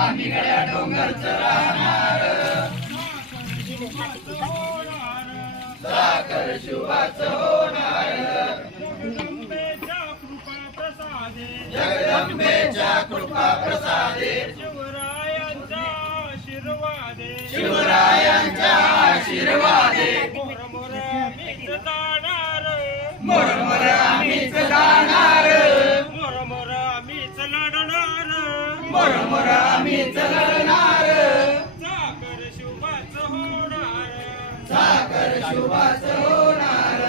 आम्ही गड्या डोंगर चढणार साखर शुभाच होणार. जाणार. मोरमोर आम्हीच जाणार. मोर मोर मीच लढणार. मोरमोर आम्हीच लढणार. सागर शिवाच होणार. साखर शिवाच होणार.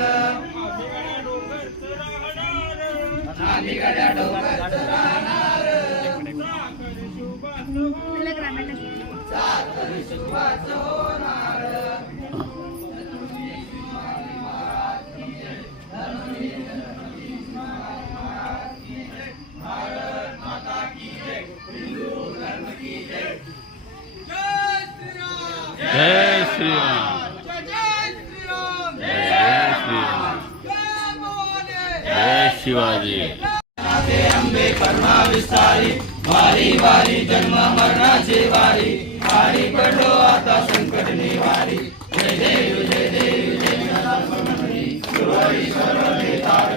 आम्ही गड्या डोंगरच राहणार. आम्ही गड्या डोंगरच श्रीराम जय श्रीराम जय शिवाजी अंबे करुणा विस्तारी वारी वारी जन्म मरणाचे वारी वारी पडलो आता संकट निवारी जय देव जय देव जय गणपती,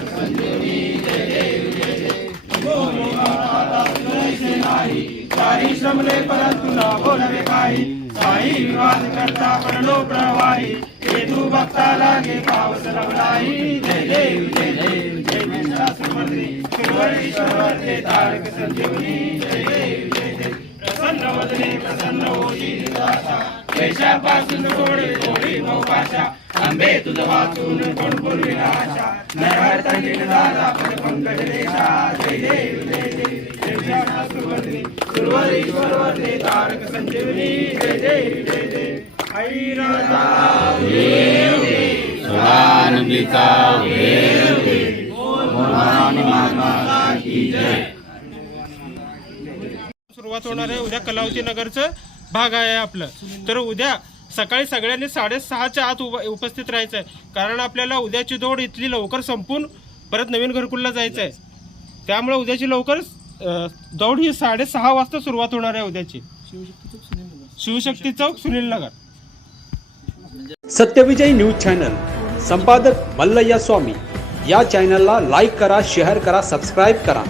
संजीवनी जय देव जय देव नाही परंतु ना बोलवे काही साई विवाद करता पडलो प्रवाही हे तू बघता लागे पावस रवलाई जय देव जय देव जय महिषासुरमर्दिनी गुरुवरीश्वर ते तारक संजीवनी. जय देव जय देव प्रसन्न वदने प्रसन्न होती निराशा वेशापासून सोडे थोडी भाषा आंबे तुझ वाचून कोण पूर्वी आशा नरहर तंडील दादा पद पंकज रेषा जय देव जय देव गुरुवरीश्वर तारक संजीवनी जय जय सदानंदीचा सुरुवात होणार आहे उद्या कलावती नगरचं भाग आहे आपलं. तर उद्या सकाळी सगळ्यांनी साडेसहाच्या आत उपस्थित राहायचं आहे कारण आपल्याला उद्याची दौड इथली लवकर संपून परत नवीन घरकुलला जायचं आहे त्यामुळे उद्याची लवकर दौड ही साडेसहा वाजता सुरुवात होणार आहे उद्याची. शिवशक्ती चौक सुनील नगर. Satyavijay news channel. संपादक मल्लय्या स्वामी. या चॅनलला लाईक करा शेअर करा सबस्क्राईब करा.